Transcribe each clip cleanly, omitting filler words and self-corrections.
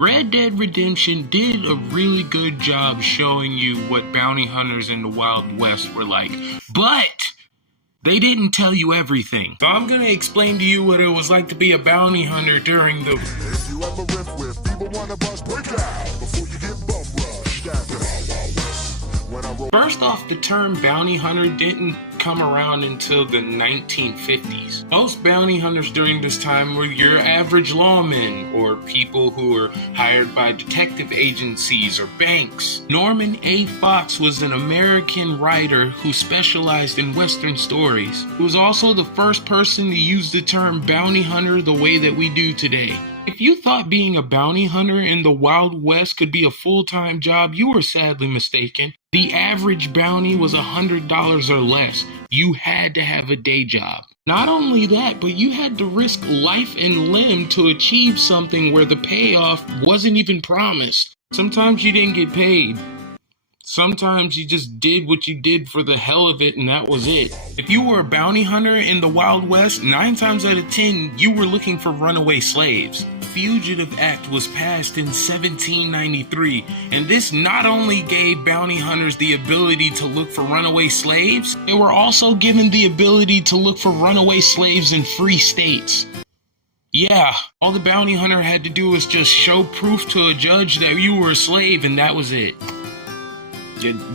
Red Dead Redemption did a really good job showing you what bounty hunters in the Wild West were like, but they didn't tell you everything. So I'm gonna explain to you what it was like to be a bounty hunter during the... If you ever riff with people wanna bust, break out before you get bum rushed. Down to the Wild West. When I roll. First off, the term bounty hunter didn't come around until the 1950s. Most bounty hunters during this time were your average lawmen or people who were hired by detective agencies or banks. Norman A. Fox was an American writer who specialized in Western stories. He was also the first person to use the term bounty hunter the way that we do today. If you thought being a bounty hunter in the Wild West could be a full-time job, you were sadly mistaken. The average bounty was $100 or less. You had to have a day job. Not only that, but you had to risk life and limb to achieve something where the payoff wasn't even promised. Sometimes you didn't get paid. Sometimes you just did what you did for the hell of it, and that was it. If you were a bounty hunter in the Wild West, 9 times out of 10, you were looking for runaway slaves. The Fugitive Act was passed in 1793, and this not only gave bounty hunters the ability to look for runaway slaves, they were also given the ability to look for runaway slaves in free states. Yeah, all the bounty hunter had to do was just show proof to a judge that you were a slave, and that was it.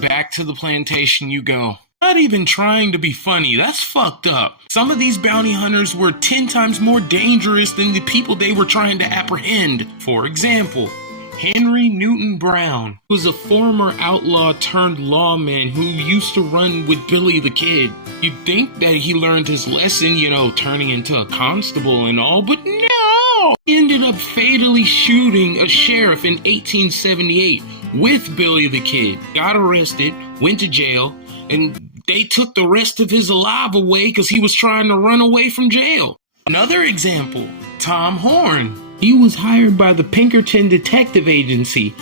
Back to the plantation you go. Not even trying to be funny, that's fucked up. Some of these bounty hunters were 10 times more dangerous than the people they were trying to apprehend. For example, Henry Newton Brown was a former outlaw turned lawman who used to run with Billy the Kid. You'd think that he learned his lesson, turning into a constable and all, but no! He ended up fatally shooting a sheriff in 1878. With Billy the Kid, got arrested, went to jail, and they took the rest of his alive away because he was trying to run away from jail. Another example, Tom Horn. He was hired by the Pinkerton Detective Agency,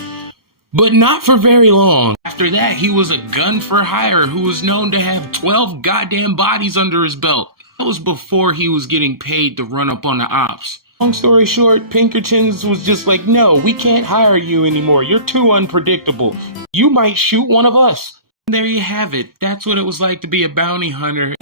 but not for very long. After that, he was a gun for hire who was known to have 12 goddamn bodies under his belt. That was before he was getting paid to run up on the ops. Long story short, Pinkerton's was just like, no, we can't hire you anymore. You're too unpredictable. You might shoot one of us. There you have it. That's what it was like to be a bounty hunter.